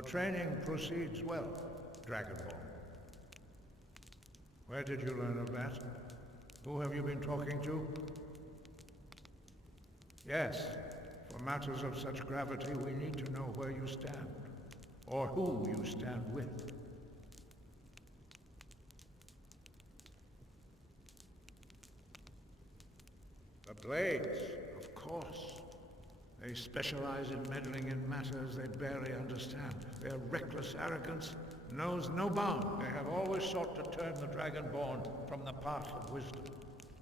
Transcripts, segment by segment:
Your training proceeds well, Dragonborn. Where did you learn of that? Who have you been talking to? Yes, for matters of such gravity, we need to know where you stand, or who you stand with. The Blades, of course. They specialize in meddling in matters they barely understand. Their reckless arrogance knows no bound. They have always sought to turn the Dragonborn from the path of wisdom.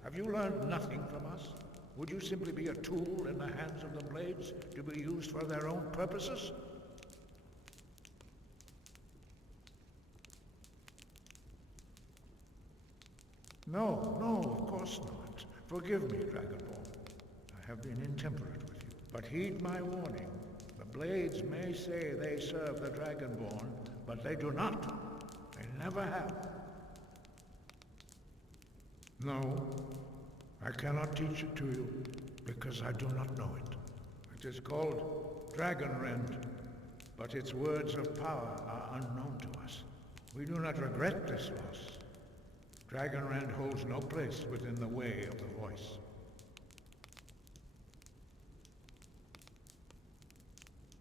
Have you learned nothing from us? Would you simply be a tool in the hands of the Blades to be used for their own purposes? No, of course not. Forgive me, Dragonborn. I have been intemperate with you. But heed my warning. The Blades may say they serve the Dragonborn, but they do not. They never have. No, I cannot teach it to you, because I do not know it. It is called Dragonrend, but its words of power are unknown to us. We do not regret this loss. Dragonrend holds no place within the way of the voice.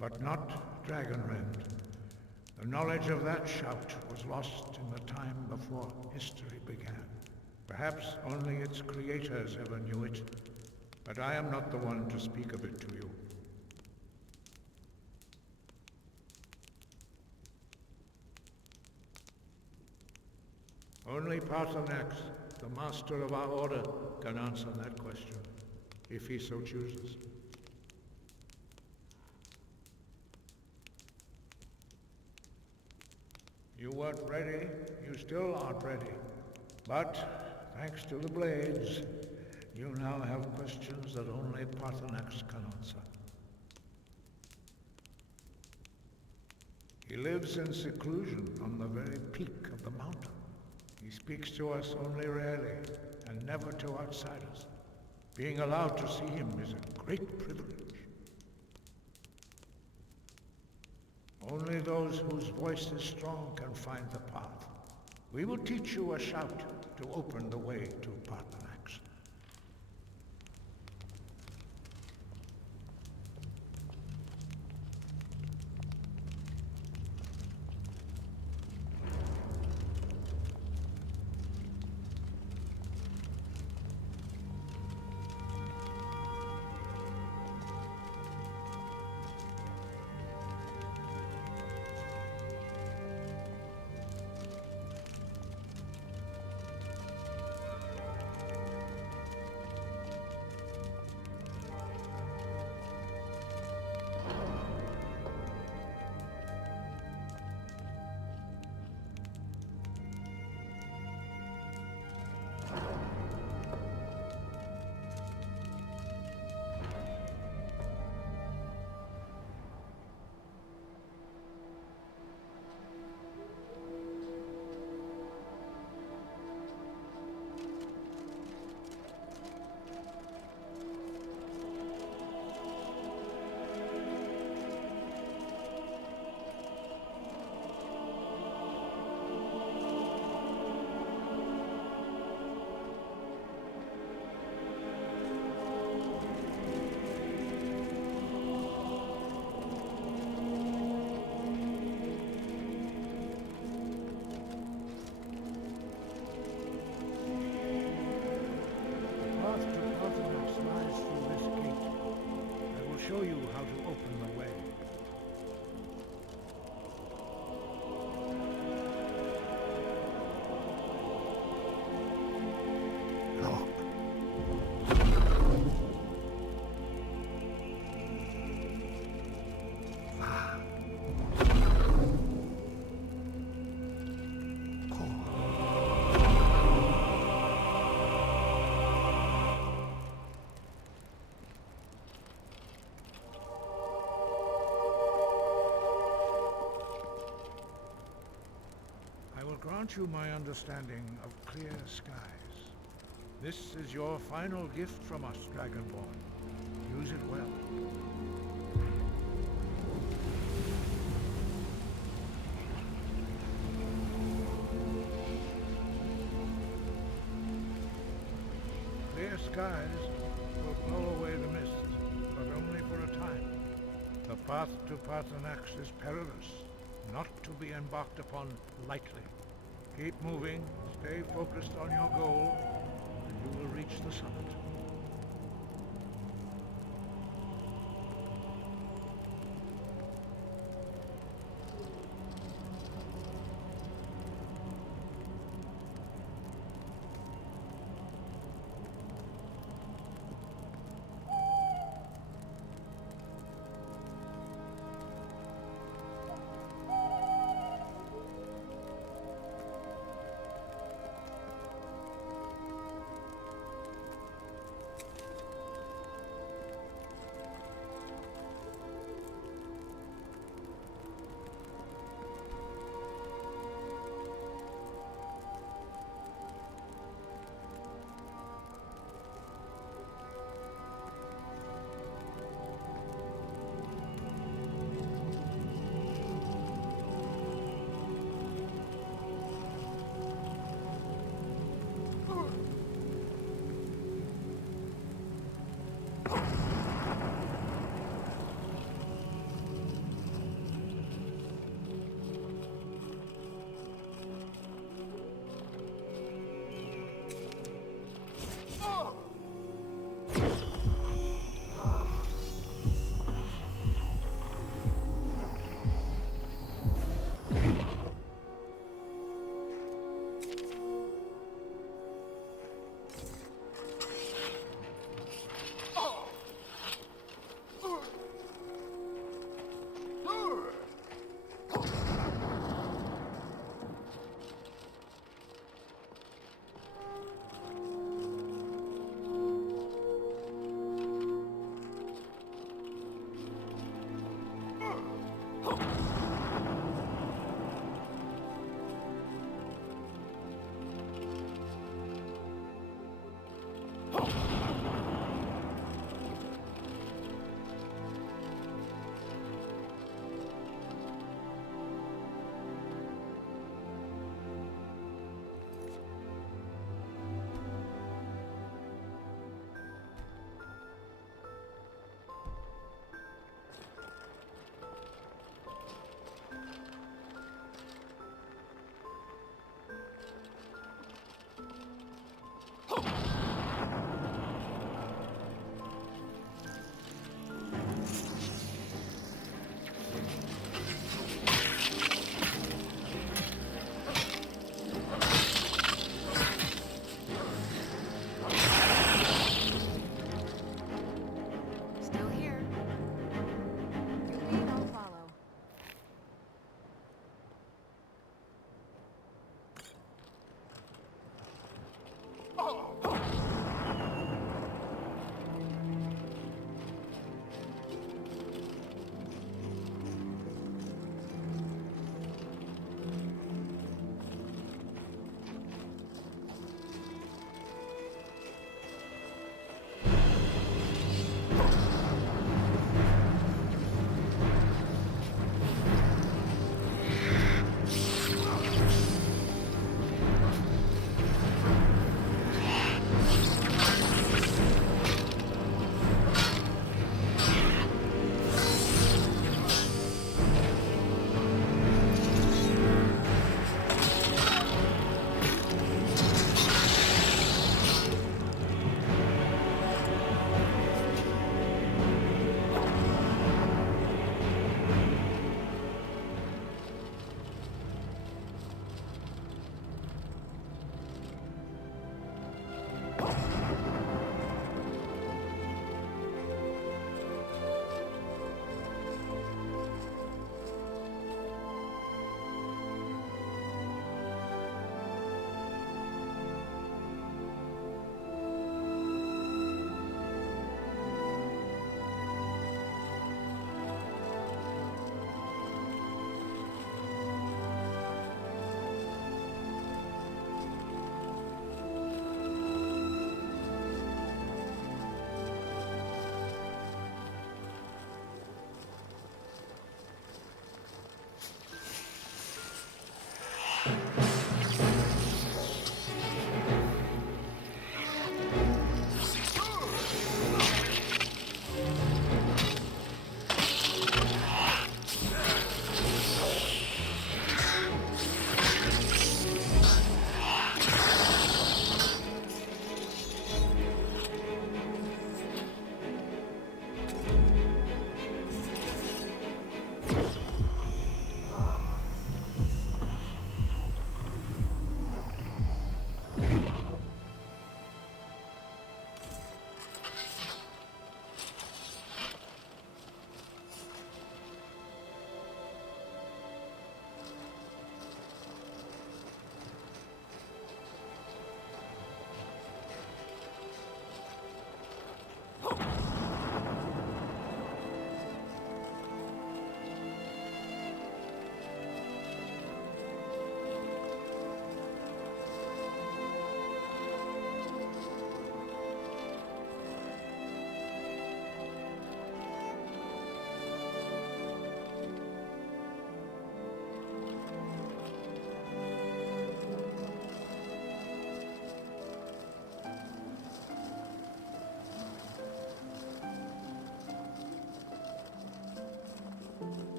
But not Dragonrend. The knowledge of that shout was lost in the time before history began. Perhaps only its creators ever knew it, but I am not the one to speak of it to you. Only Paarthurnax, the master of our order, can answer that question, if he so chooses. You weren't ready, you still aren't ready. But, thanks to the Blades, you now have questions that only Paarthurnax can answer. He lives in seclusion on the very peak of the mountain. He speaks to us only rarely, and never to outsiders. Being allowed to see him is a great privilege. Only those whose voice is strong can find the path. We will teach you a shout to open the way to Paarthurnax. Show you how to open the way. Grant you my understanding of clear skies. This is your final gift from us, Dragonborn. Use it well. clear skies will blow away the mist, but only for a time. The path to Paarthurnax is perilous, not to be embarked upon lightly. Keep moving, stay focused on your goal, and you will reach the summit.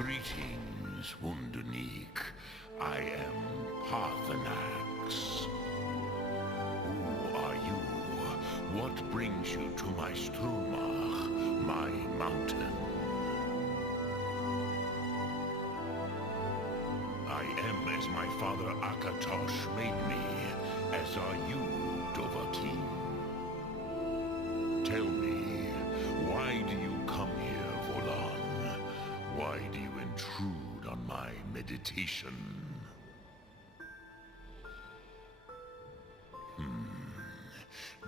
Greetings, Wunderneek. I am Parthenax. Who are you? What brings you to my Strumach, my mountain? I am as my father Akatosh made me, as are you, Dovahkiin. Tell me, why do you come here, Volan? Why do you intrude on my meditation?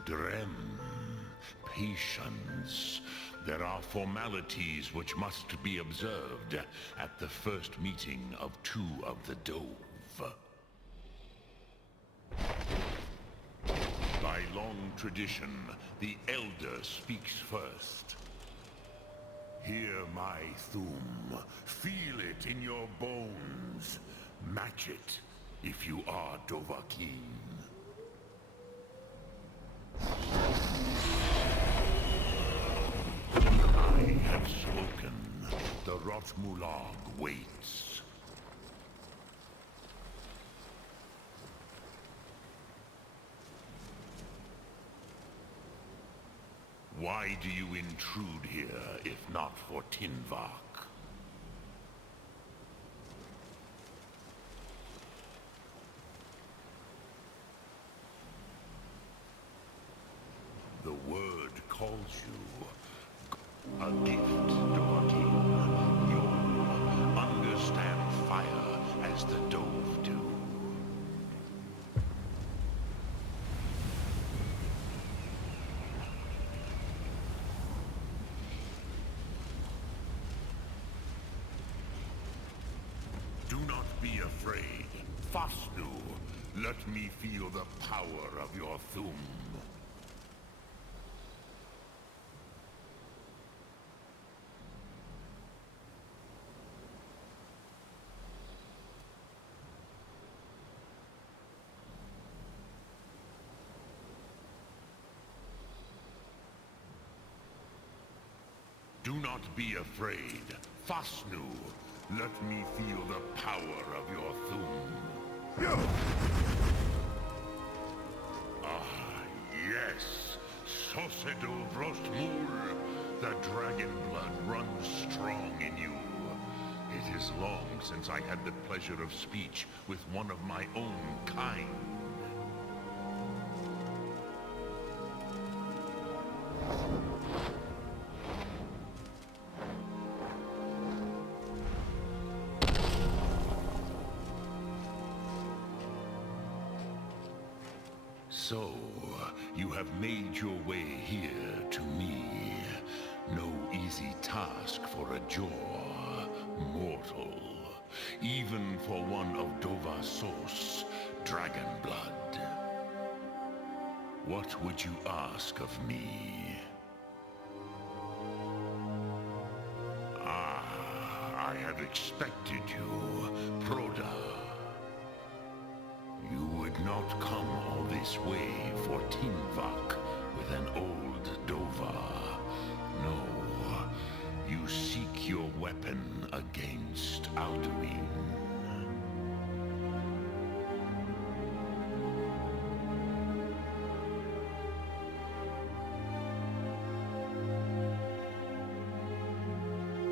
Drem, patience. There are formalities which must be observed at the first meeting of two of the Dove. By long tradition, the Elder speaks first. Hear my Thum. Feel it in your bones. Match it if you are Dovahkiin. I have spoken. The Rotmulag waits. Why do you intrude here, if not for Tinvak? The word calls you. A gift, Dovahkiin. You understand fire as the Dove do. Do not be afraid. Fasnu, let me feel the power of your Thum. Do not be afraid. Fasnu, let me feel the power of your Thum. Ah, yes. Sosedo Vrostmul. The dragon blood runs strong in you. It is long since I had the pleasure of speech with one of my own kind. So, you have made your way here to me. No easy task for a jaw, mortal. Even for one of Dovahsos, dragon blood. What would you ask of me? Ah, I have expected you, Proda. You would not come all this way for Tinvak with an old Dova. No, you seek your weapon against Alduin.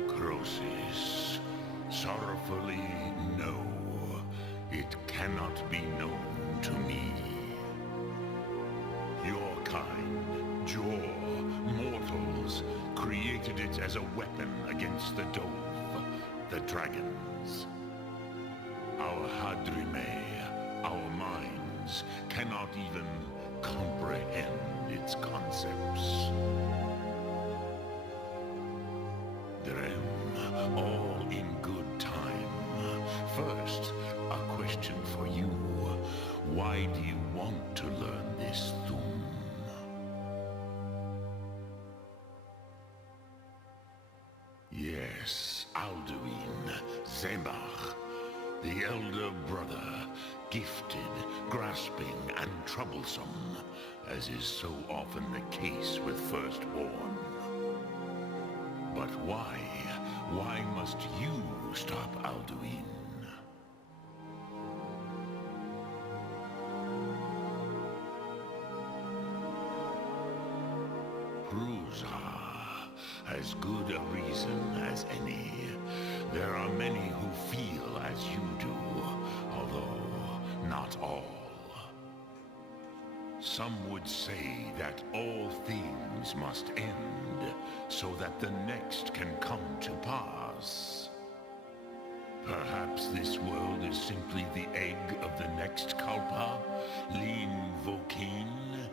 Crosis, sorrowfully no. It cannot be known to me. Your kind, Jor, mortals, created it as a weapon against the Dove, the dragons. Our Hadrime, our minds, cannot even comprehend its concepts. Drem, all in good time. First, a question for you. Why do you want to learn this Thum? Yes, Alduin, Zemach, the elder brother, gifted, grasping, and troublesome, as is so often the case with firstborn. But why? Why must you stop Alduin? As good a reason as any. There are many who feel as you do, although not all. Some would say that all things must end, so that the next can come to pass. Perhaps this world is simply the egg of the next Kalpa, Lean Vokeen.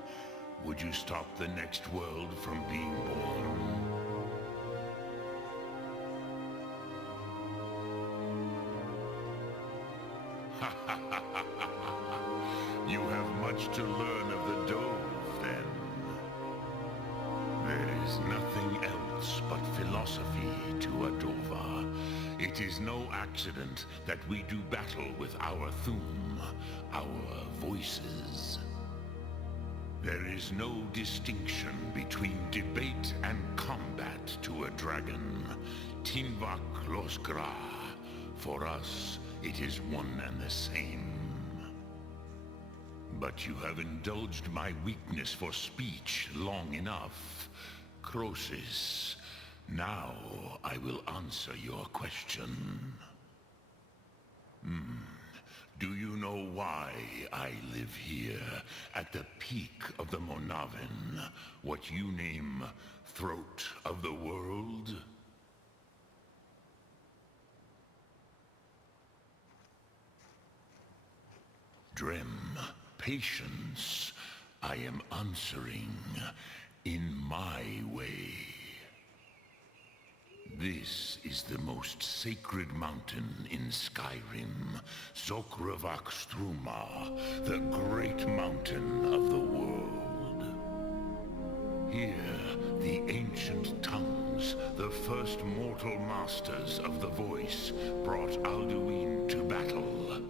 Would you stop the next world from being born? You have much to learn of the Dove, then. There is nothing else but philosophy to Adova. It is no accident that we do battle with our Thum, our voices. There is no distinction between debate and combat to a dragon. Tinvak Losgra. For us, it is one and the same. But you have indulged my weakness for speech long enough. Croesus, now I will answer your question. Do you know why I live here, at the peak of the Monavin, what you name Throat of the World? Drem, patience. I am answering in my way. This is the most sacred mountain in Skyrim, Zokravak Struma, the great mountain of the world. Here, the ancient tongues, the first mortal masters of the voice, brought Alduin to battle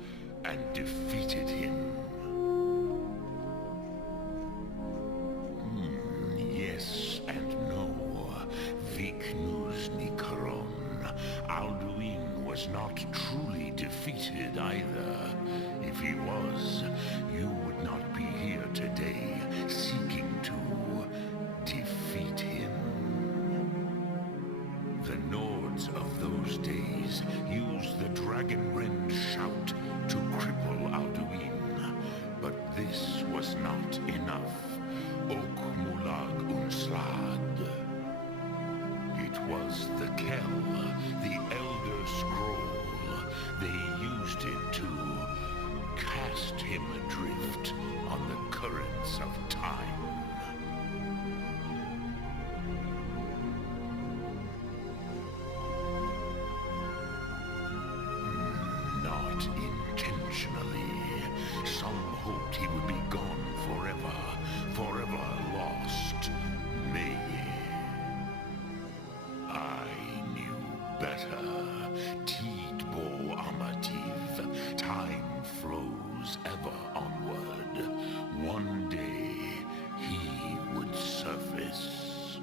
and defeated him. Yes and no. Viknus Nikaron. Alduin was not truly defeated either. If he was, you would not be here today, seeking to defeat him. The Nords of those days used the Dragonrend shout to cripple Alduin, but this was not enough. Ok Mulag Unslad. It was the Kell, the Elder Scroll. They used it to cast him adrift on the currents of time. Not intentionally. Some hoped he would be gone forever lost. Me. I knew better. Tidbo Amativ. Time flows ever onward. One day, he would surface.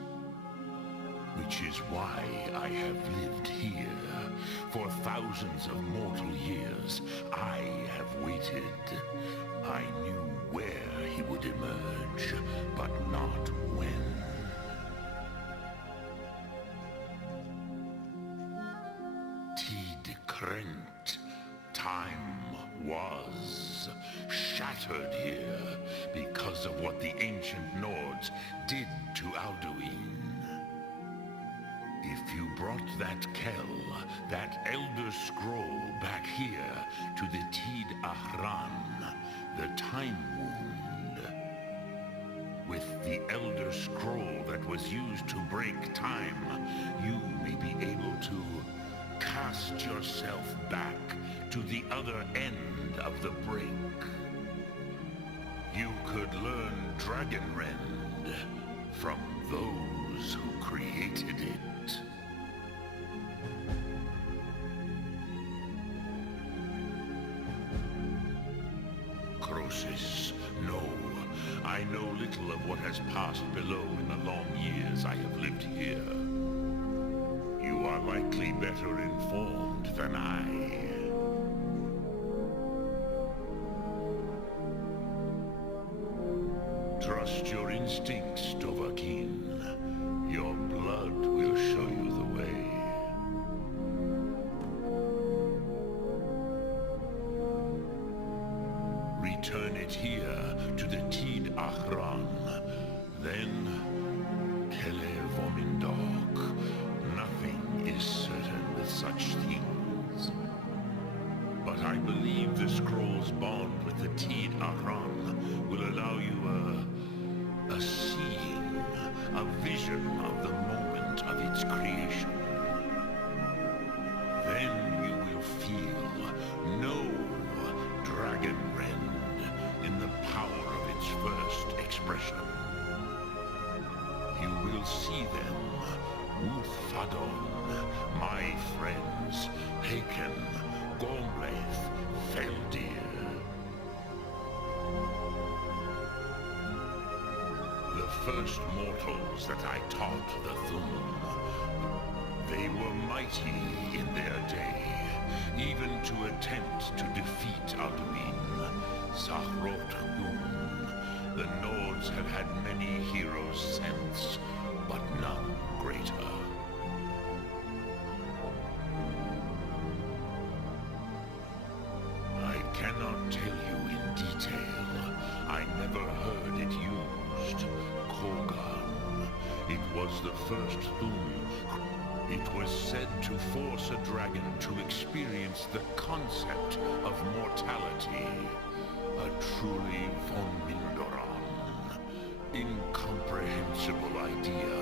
Which is why I have lived here. For thousands of mortal years, I have waited. I knew where he would emerge, but not when. Tid Krent. Time was shattered here because of what the ancient Nords did to Alduin. If you brought that Kell, that Elder Scroll back here to the Tid Ahran, the Time Wound, with the Elder Scroll that was used to break time, you may be able to cast yourself back to the other end of the break. You could learn Dragonrend from those who created it. Croesus, no. I know little of what has passed below in the long years I have lived here. better informed than I. Trust your instincts, Dovahkiin. Your blood will show you the way. Return it here to the Tid Achran. Then, Kele Vomindok. Nothing is certain with such things. But I believe the scroll's bond with the Tid Achran will allow you a seeing, a vision of the moment of its creation. Then you will feel no dragon rend in the power of its first expression. You will see them, Uthfadon, my friends, Haken, Gormlaith, Feldir. The first mortals that I taught the Thum. They were mighty in their day, even to attempt to defeat Alduin, Sahrot Gun. The Nords have had many heroes since, but none greater. I cannot tell you in detail. I never heard it used. Kogan. It was the first Thum. It was said to force a dragon to experience the concept of mortality. A truly von Mindoran, incomprehensible idea